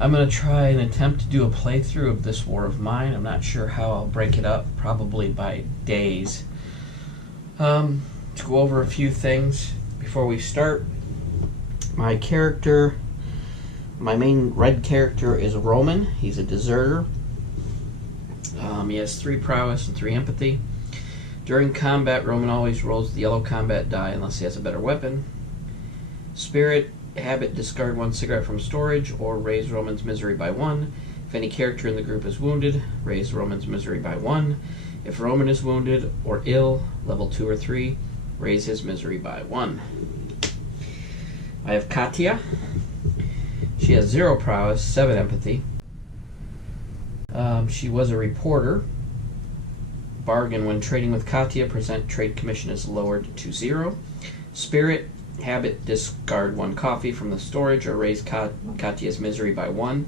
I'm going to try and attempt to do a playthrough of this war of mine. I'm not sure how I'll break it up, probably by days. To go over a few things before we start. My character, my main red character is Roman. He's a deserter. He has 3 prowess and 3 empathy. During combat, Roman always rolls the yellow combat die unless he has a better weapon. Spirit, habit, discard 1 cigarette from storage or raise Roman's misery by 1. If any character in the group is wounded, raise Roman's misery by 1. If Roman is wounded or ill, level 2 or 3, raise his misery by 1. I have Katya. She has 0 prowess, 7 empathy. She was a reporter. Bargain: when trading with Katya, present trade commission is lowered to 0. Spirit, habit, discard 1 coffee from the storage or raise Katya's misery by 1.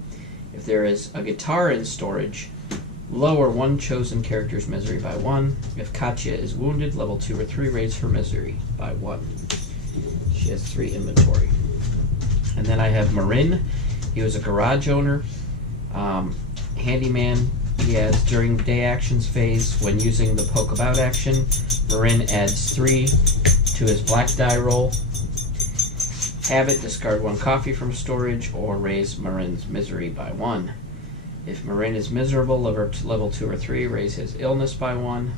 If there is a guitar in storage, lower 1 chosen character's misery by 1. If Katya is wounded, level 2 or 3, raise her misery by 1. She has 3 inventory. And then I have Marin. He was a garage owner. Handyman. He has during day actions phase, when using the poke about action, Marin adds 3 to his black die roll. Habit, discard 1 coffee from storage or raise Marin's misery by 1. If Marin is miserable, level 2 or 3, raise his illness by 1.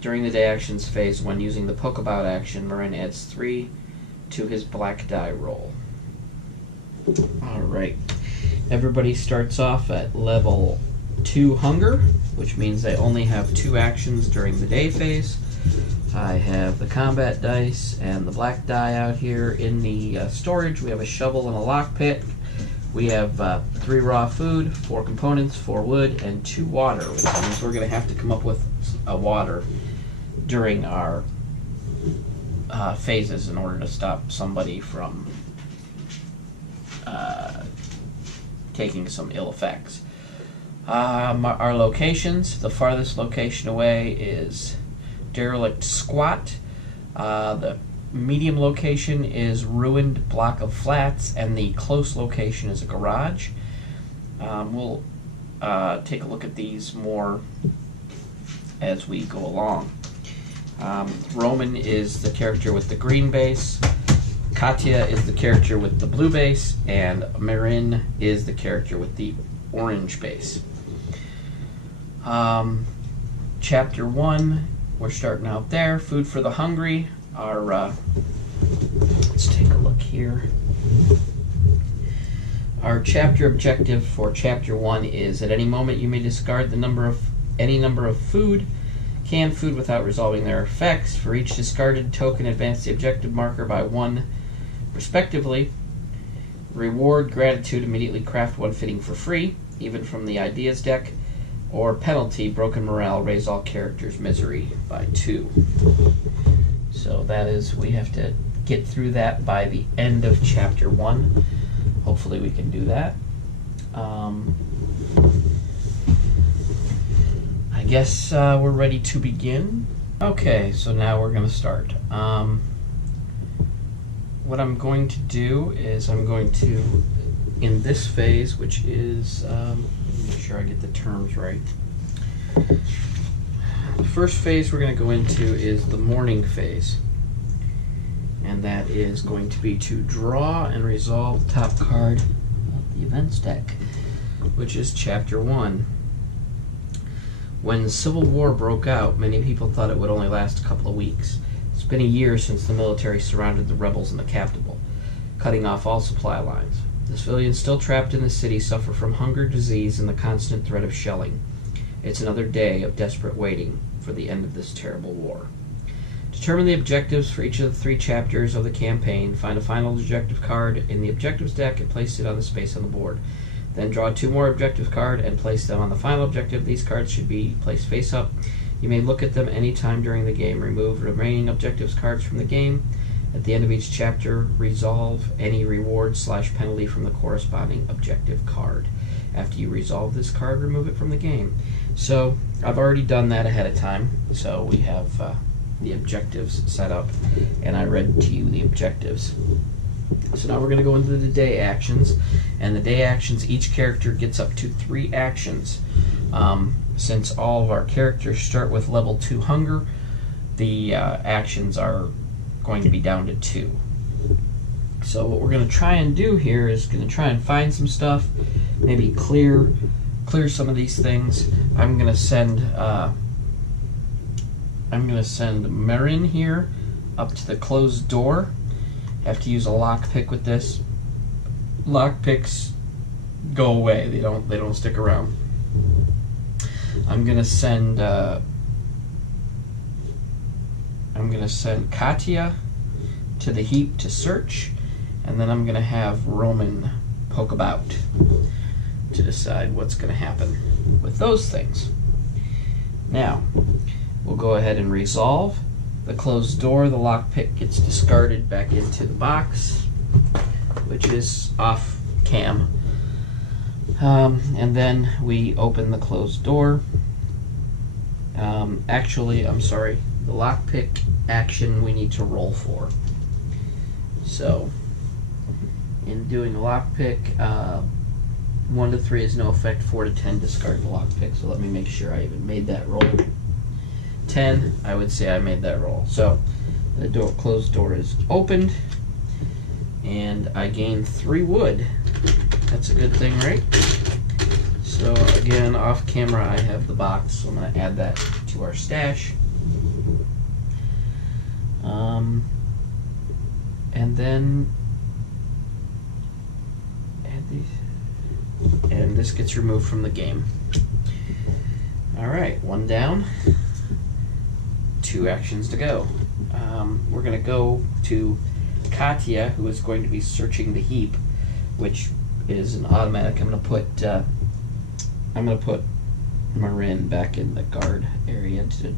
During the day actions phase, when using the poke about action, Marin adds 3 to his black die roll. Alright. Everybody starts off at level 2 hunger, which means they only have 2 actions during the day phase. I have the combat dice and the black die out here in the storage. We have a shovel and a lockpick. We have 3 raw food, 4 components, 4 wood, and 2 water, which means we're going to have to come up with a water during our phases in order to stop somebody from taking some ill effects. Our locations: the farthest location away is Derelict Squat. The medium location is Ruined Block of Flats, and the close location is a garage. We'll take a look at these more as we go along. Roman is the character with the green base. Katya is the character with the blue base, and Marin is the character with the orange base. Chapter 1, we're starting out there. Food for the hungry. Let's take a look here. Our chapter objective for Chapter 1 is: at any moment you may discard any number of food, canned food, without resolving their effects. For each discarded token, advance the objective marker by 1, respectively. Reward: gratitude, immediately craft 1 fitting for free, even from the ideas deck. Or penalty: broken morale, raise all characters' misery by 2. So that is, we have to get through that by the end of Chapter 1. Hopefully we can do that. I guess we're ready to begin. Okay, so now we're going to start. What I'm going to do is I'm going to, in this phase, which is, let me make sure I get the terms right. The first phase we're going to go into is the morning phase. And that is going to be to draw and resolve the top card of the events deck, which is Chapter 1. When the Civil War broke out, many people thought it would only last a couple of weeks. It's been a year since the military surrounded the rebels in the capital, cutting off all supply lines. The civilians still trapped in the city suffer from hunger, disease, and the constant threat of shelling. It's another day of desperate waiting for the end of this terrible war. Determine the objectives for each of the 3 chapters of the campaign. Find a final objective card in the objectives deck and place it on the space on the board. Then draw 2 more objective cards and place them on the final objective. These cards should be placed face up. You may look at them any time during the game. Remove remaining objectives cards from the game. At the end of each chapter, resolve any reward/penalty from the corresponding objective card. After you resolve this card, remove it from the game. So I've already done that ahead of time. So we have the objectives set up, and I read to you the objectives. So now we're going to go into the day actions, and the day actions, each character gets up to 3 actions. Since all of our characters start with level 2 hunger, the actions are going to be down to 2. So what we're going to try and do here is going to try and find some stuff, maybe clear some of these things. I'm going to send Marin here up to the closed door. Have to use a lockpick with this. Lockpicks go away. They don't stick around. I'm gonna send Katya to the heap to search, and then I'm gonna have Roman poke about to decide what's gonna happen with those things. Now, we'll go ahead and resolve. The closed door, the lockpick gets discarded back into the box, which is off cam. And then we open the closed door. Actually, I'm sorry, the lockpick action we need to roll for. So, in doing lockpick, 1 to 3 is no effect, 4 to 10 discard the lockpick. So let me make sure I even made that roll. 10, I would say I made that roll. So the closed door is opened, and I gain 3 wood. That's a good thing, right? So again, off camera I have the box, so I'm going to add that to our stash. And then add these, and this gets removed from the game. Alright, 1 down. 2 actions to go. We're going to go to Katya, who is going to be searching the heap, which is an automatic. I'm going to put Marin back in the guard area to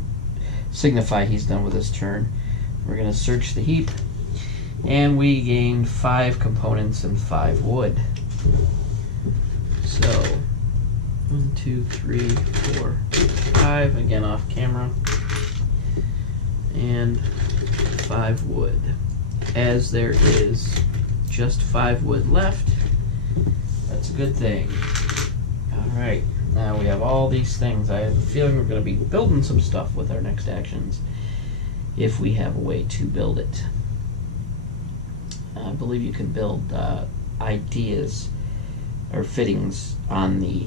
signify he's done with his turn. We're going to search the heap, and we gained 5 components and 5 wood. So 1, 2, 3, 4, 5. Again, off camera. And 5 wood. As there is just 5 wood left, that's a good thing. Alright, now we have all these things. I have a feeling we're going to be building some stuff with our next actions, if we have a way to build it. I believe you can build ideas or fittings on the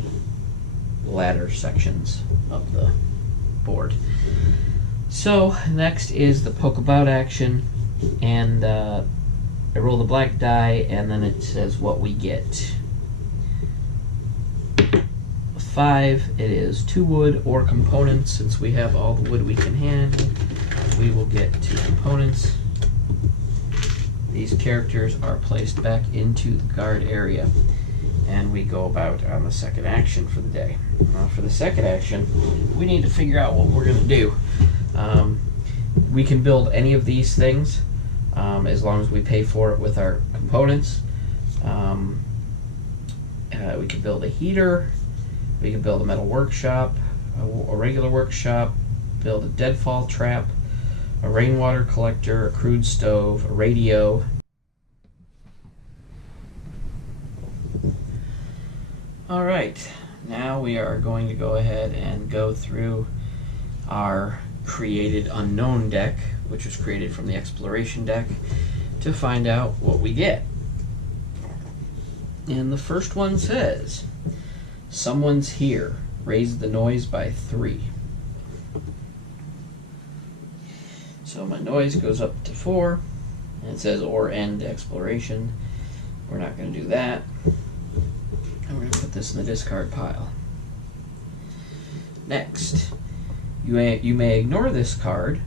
ladder sections of the board. So next is the poke about action, and I roll the black die, and then it says what we get. 5, it is 2 wood or components. Since we have all the wood we can handle, we will get 2 components. These characters are placed back into the guard area, and we go about on the second action for the day. Now for the second action, we need to figure out what we're going to do. We can build any of these things as long as we pay for it with our components. We can build a heater, we can build a metal workshop, a regular workshop, build a deadfall trap, a rainwater collector, a crude stove, a radio. Alright, now we are going to go ahead and go through our created unknown deck, which was created from the exploration deck, to find out what we get. And the first one says, someone's here. Raise the noise by 3. So my noise goes up to 4, and it says or end exploration. We're not going to do that. And we're going to put this in the discard pile. Next, you may ignore this card,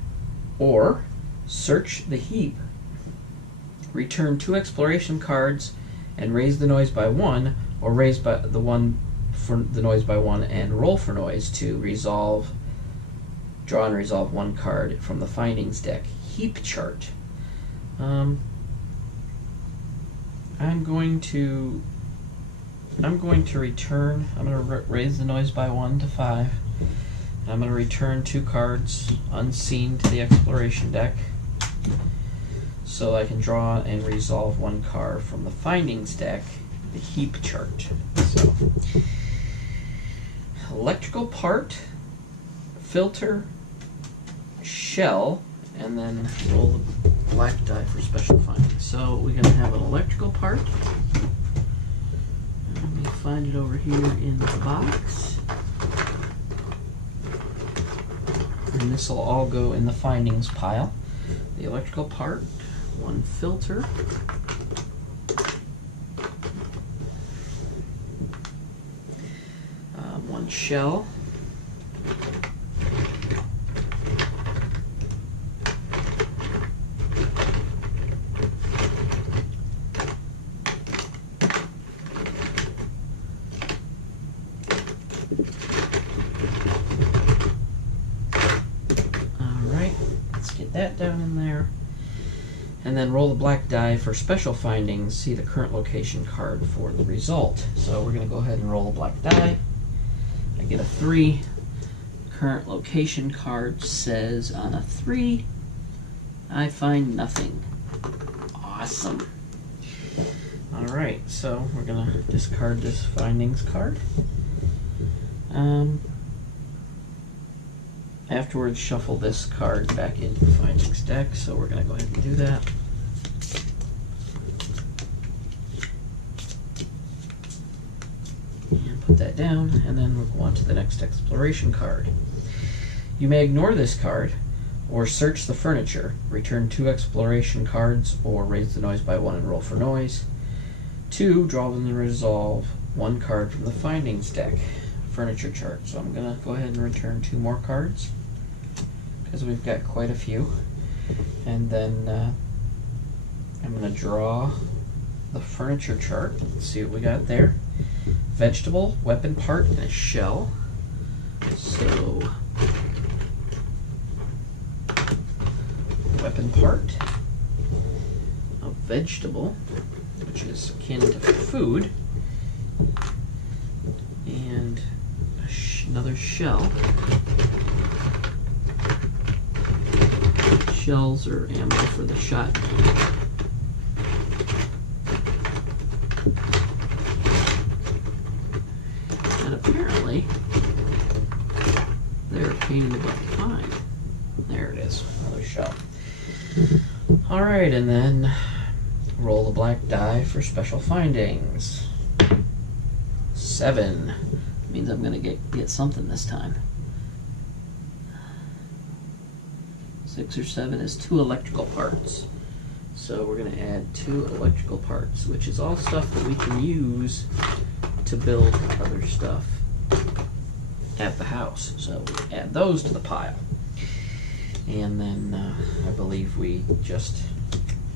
or search the heap, return 2 exploration cards, and raise the noise by 1, or raise by the noise by 1 and roll for noise to draw and resolve 1 card from the findings deck. Heap chart. I'm going to return. I'm going to raise the noise by 1 to 5. I'm going to return 2 cards unseen to the exploration deck. so I can draw and resolve one card from the findings deck, the heap chart. So, electrical part, filter, shell, and then roll the black die for special findings. So we're going to have an electrical part. Let me find it over here in the box. And this will all go in the findings pile. The electrical part, one filter, one shell, that down in there, and then roll the black die for special findings. See the current location card for the result. So we're going to go ahead and roll a black die. I get a 3. Current location card says on a 3, I find nothing. Awesome. Alright, so we're going to discard this findings card. Afterwards, shuffle this card back into the findings deck, so we're going to go ahead and do that. And put that down, and then we'll go on to the next exploration card. You may ignore this card, or search the furniture, return 2 exploration cards, or raise the noise by 1 and roll for noise. 2, draw and resolve 1 card from the findings deck, furniture chart. So I'm going to go ahead and return 2 more cards, because we've got quite a few. And then I'm going to draw the furniture chart. Let's see what we got there. Vegetable, weapon part, and a shell. So, weapon part, a vegetable, which is akin to food, and another shell. Shells are ammo for the shotgun. And apparently, they're a pain in the butt to find. There it is, another shell. Alright, and then roll the black die for special findings. 7. Means I'm going to get something this time. 6 or 7 is 2 electrical parts. So we're going to add 2 electrical parts, which is all stuff that we can use to build other stuff at the house. So we add those to the pile. And then I believe we just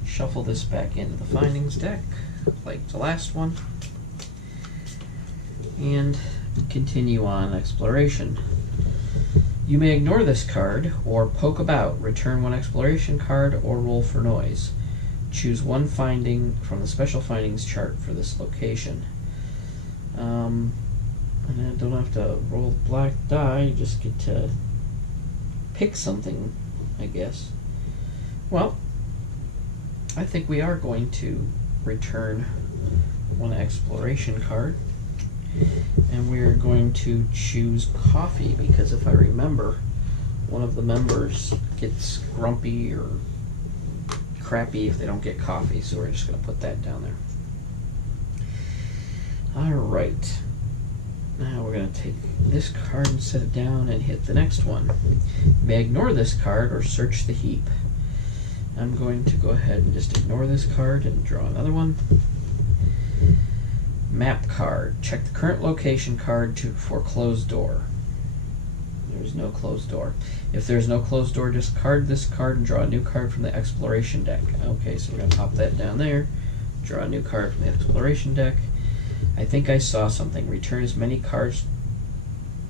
shuffle this back into the findings deck, like the last one, and continue on exploration. You may ignore this card or poke about, return 1 exploration card, or roll for noise. Choose 1 finding from the special findings chart for this location. And I don't have to roll the black die, you just get to pick something, I guess. Well, I think we are going to return 1 exploration card. And we're going to choose coffee, because if I remember, one of the members gets grumpy or crappy if they don't get coffee, so we're just going to put that down there. Alright, now we're going to take this card and set it down and hit the next one. You may ignore this card or search the heap. I'm going to go ahead and just ignore this card and draw another one. Map card. Check the current location card for closed door. There's no closed door. If there's no closed door, discard this card and draw a new card from the exploration deck. Okay, so we're going to pop that down there. Draw a new card from the exploration deck. I think I saw something. Return as many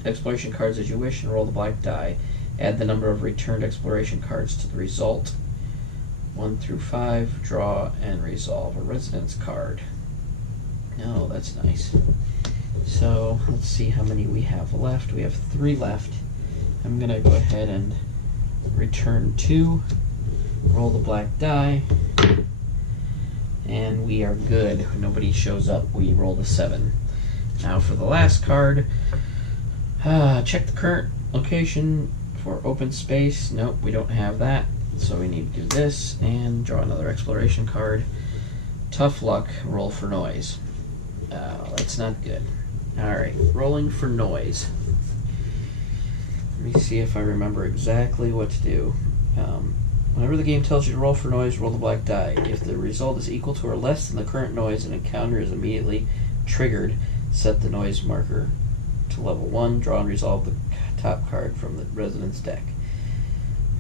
exploration cards as you wish and roll the black die. Add the number of returned exploration cards to the result. 1 through 5. Draw and resolve a residence card. No, that's nice. So let's see how many we have left. We have 3 left. I'm going to go ahead and return 2 Roll the black die. And we are good. Nobody shows up. We roll the 7. Now for the last card, check the current location for open space. Nope, we don't have that. So we need to do this and draw another exploration card. Tough luck, roll for noise. That's not good. Alright, rolling for noise. Let me see if I remember exactly what to do. Whenever the game tells you to roll for noise, roll the black die. If the result is equal to or less than the current noise, an encounter is immediately triggered. Set the noise marker to level 1. Draw and resolve the top card from the residence deck.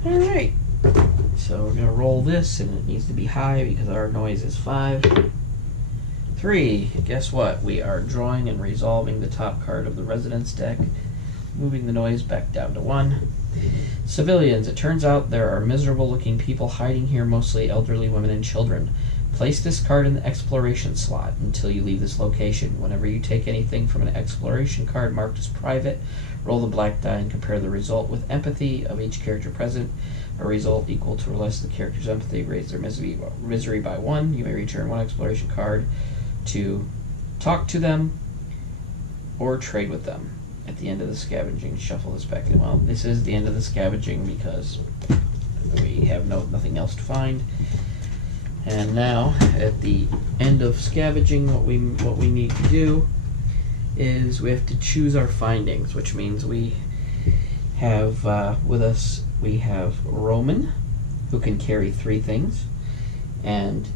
Alright, so we're going to roll this, and it needs to be high because our noise is 5. 3. Guess what? We are drawing and resolving the top card of the residence deck, moving the noise back down to 1. Civilians. It turns out there are miserable-looking people hiding here, mostly elderly women and children. Place this card in the exploration slot until you leave this location. Whenever you take anything from an exploration card marked as private, roll the black die and compare the result with empathy of each character present. A result equal to or less than the character's empathy, raise their misery by 1. You may return 1 exploration card to talk to them or trade with them. At the end of the scavenging, shuffle this back in. Well, this is the end of the scavenging because we have nothing else to find. And now, at the end of scavenging, what we need to do is we have to choose our findings, which means we have with us, we have Roman, who can carry 3 things, and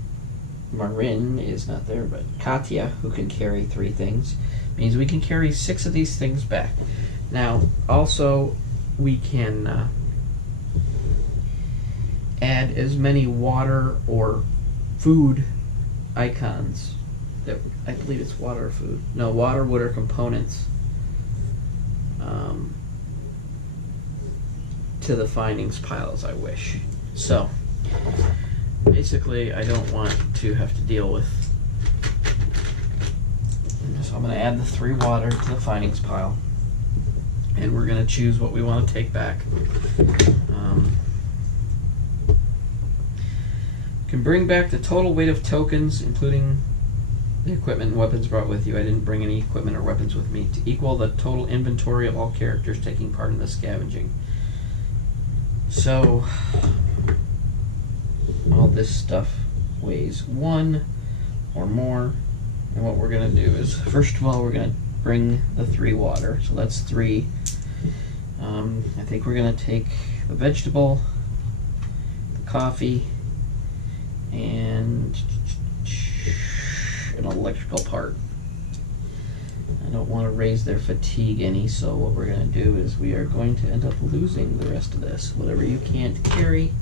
Marin is not there, but Katya, who can carry 3 things, means we can carry 6 of these things back. Now, also, we can add as many water or food icons. I believe it's water or food. No, water, wood, or components to the findings pile as I wish. So, basically, I don't want to have to deal with. So I'm going to add the 3 water to the findings pile, and we're going to choose what we want to take back. Can bring back the total weight of tokens, including the equipment and weapons brought with you. I didn't bring any equipment or weapons with me, to equal the total inventory of all characters taking part in the scavenging. So all this stuff weighs 1 or more, and what we're going to do is, first of all, we're going to bring the 3 water, so that's 3. I think we're going to take the vegetable, the coffee, and an electrical part. I don't want to raise their fatigue any, so what we're going to do is we are going to end up losing the rest of this. Whatever you can't carry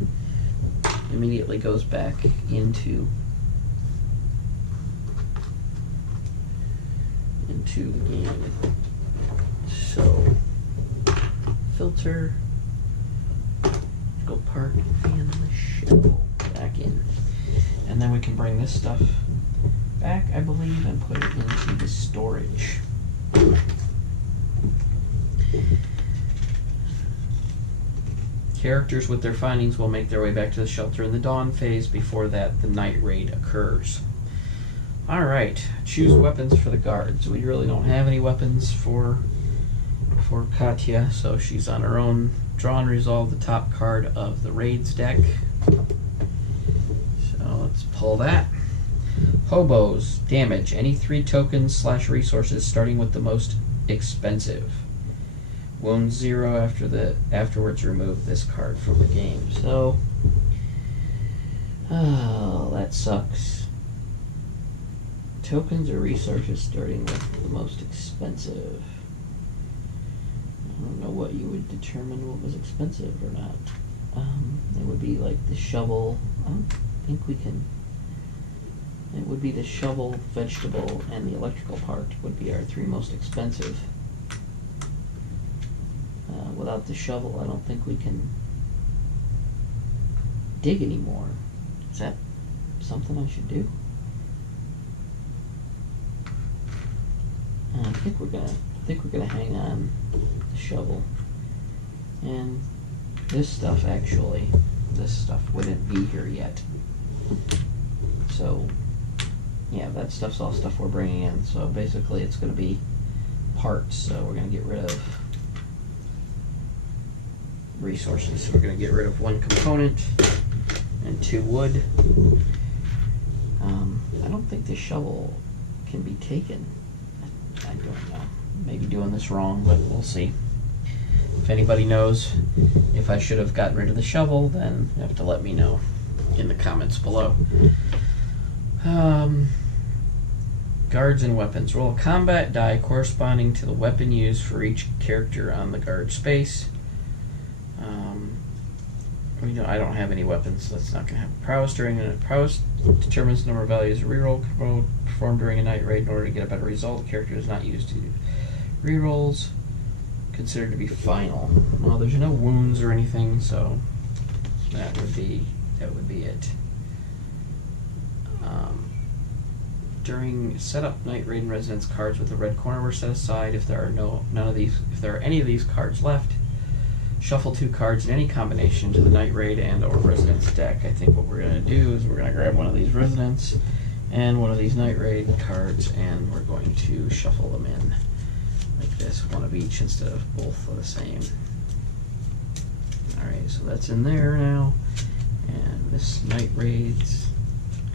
immediately goes back into the game. So, filter, go part, and the shell back in. And then we can bring this stuff back, I believe, and put it into the storage. Characters with their findings will make their way back to the shelter in the dawn phase. Before that, the night raid occurs. Alright, choose weapons for the guards. We really don't have any weapons for Katya, so she's on her own. Draw and resolve the top card of the raids deck. So let's pull that. Hobos, damage. Any 3 tokens / resources starting with the most expensive. Wound 0 afterwards remove this card from the game. So, oh, that sucks. Tokens or resources starting with the most expensive. I don't know what you would determine what was expensive or not. It would be like the shovel. I don't think we can. It would be the shovel, vegetable, and the electrical part would be our 3 most expensive. Without the shovel, I don't think we can dig anymore. Is that something I should do? I think we're gonna hang on the shovel. And this stuff actually this stuff wouldn't be here yet. So, yeah, that stuff's all stuff we're bringing in. So basically it's going to be parts. So we're going to get rid of resources. We're going to get rid of 1 component and 2 wood. I don't think the shovel can be taken. I don't know. Maybe doing this wrong, but we'll see. If anybody knows if I should have gotten rid of the shovel, then you have to let me know in the comments below. Guards and weapons. Roll a combat die corresponding to the weapon used for each character on the guard space. I don't have any weapons, so that's not going to happen. Prowess determines the number of values reroll performed during a night raid in order to get a better result. The character is not used to rerolls. Considered to be final. Well, there's no wounds or anything, so that would be it. During setup, night raid and residence cards with the red corner were set aside. If there are any of these cards left, shuffle 2 cards in any combination to the night raid and or residence deck. I think what we're going to do is we're going to grab one of these residence and one of these night raid cards, and we're going to shuffle them in like this, 1 of each instead of both of the same. Alright, so that's in there now. And this night raids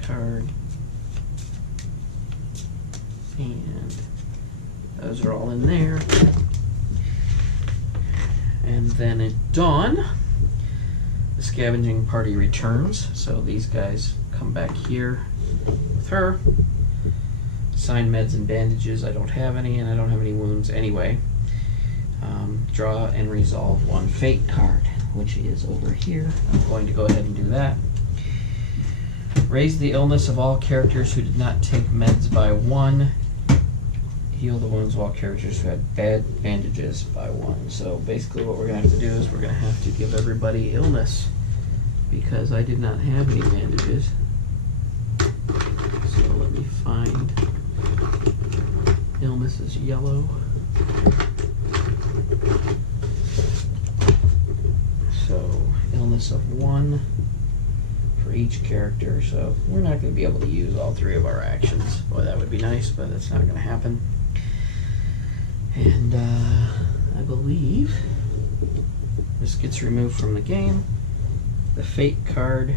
card. And those are all in there. And then at dawn, the scavenging party returns. So these guys come back here with her. Sign meds and bandages. I don't have any, and I don't have any wounds anyway. Draw and resolve 1 fate card, which is over here. I'm going to go ahead and do that. Raise the illness of all characters who did not take meds by 1. Heal the wounds of all characters who had bad bandages by 1. So basically what we're going to have to do is we're going to have to give everybody illness because I did not have any bandages. So let me find illness is yellow. So illness of 1 for each character. So we're not going to be able to use all 3 of our actions. Boy, that would be nice, but that's not going to happen. And I believe this gets removed from the game. The fate card.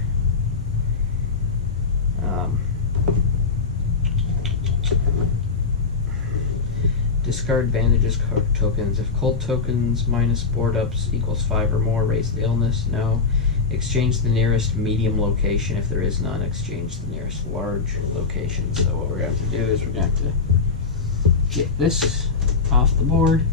Discard bandages tokens. If cold tokens minus board ups equals 5 or more, raise the illness. No. Exchange the nearest medium location. If there is none, exchange the nearest large location. So what we're going to have to do is we're going to have to get this off the board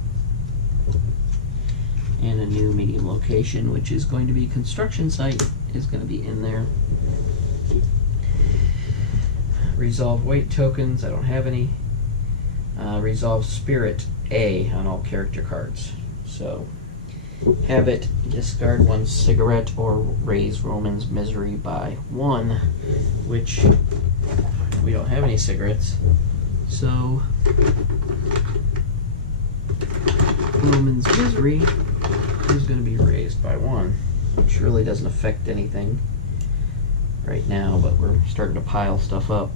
and a new medium location, which is going to be construction site, is going to be in there. Resolve weight tokens. I don't have any. Resolve spirit A on all character cards. So habit, discard 1 cigarette or raise Roman's misery by 1, which we don't have any cigarettes. So Roman's misery is going to be raised by 1, which really doesn't affect anything right now, but we're starting to pile stuff up.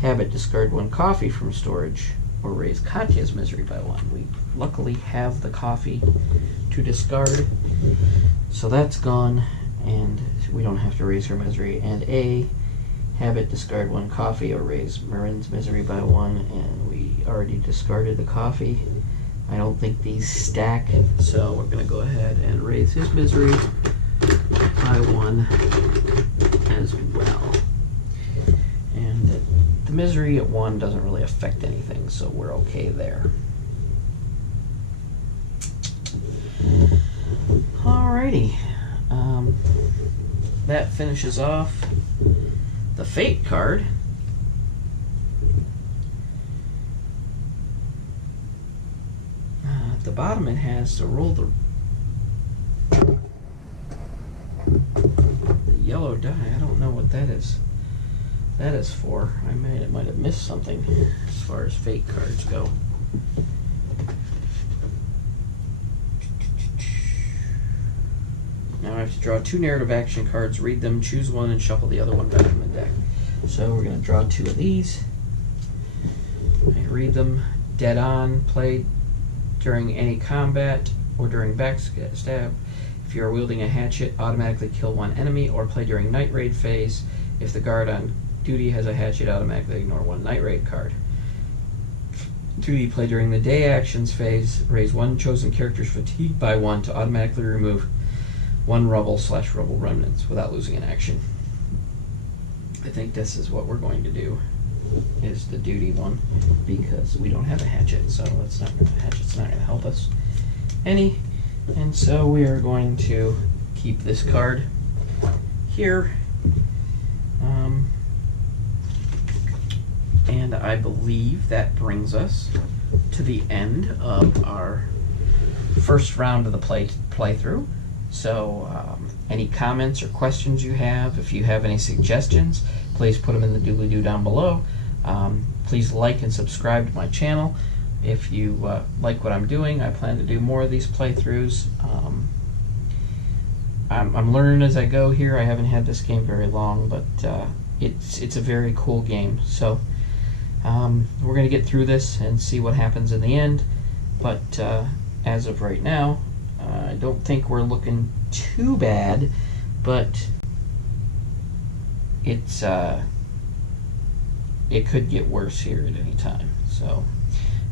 Habit, discard 1 coffee from storage or raise Katya's misery by 1. We luckily have the coffee to discard, so that's gone, and we don't have to raise her misery. And A, habit, discard 1 coffee or raise Marin's misery by 1, and we already discarded the coffee. I don't think these stack, so we're going to go ahead and raise his misery by 1 as well. And the misery at 1 doesn't really affect anything, so we're okay there. Alrighty. That finishes off the fate card. At the bottom it has to roll the yellow die. I don't know what that is. That is for. I might have missed something as far as fate cards go. Now I have to draw 2 narrative action cards, read them, choose one, and shuffle the other one back from the deck. So we're going to draw 2 of these. I read them. Dead on, play during any combat or during backstab. If you are wielding a hatchet, automatically kill 1 enemy, or play during Night Raid phase. If the guard on duty has a hatchet, automatically ignore 1 Night Raid card. Duty play during the day actions phase, raise 1 chosen character's fatigue by 1 to automatically remove 1 rubble/rubble remnants without losing an action. I think this is what we're going to do, is the duty one, because we don't have a hatchet, so hatchet's not going to help us any. And so we are going to keep this card here. And I believe that brings us to the end of our first round of the playthrough. So any comments or questions you have, if you have any suggestions, please put them in the doobly-doo down below. Please like and subscribe to my channel. If you like what I'm doing, I plan to do more of these playthroughs. I'm learning as I go here. I haven't had this game very long, but it's a very cool game. So we're going to get through this and see what happens in the end. But as of right now, I don't think we're looking too bad, but it could get worse here at any time. So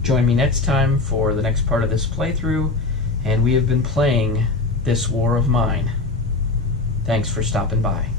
join me next time for the next part of this playthrough, and we have been playing This War of Mine. Thanks for stopping by.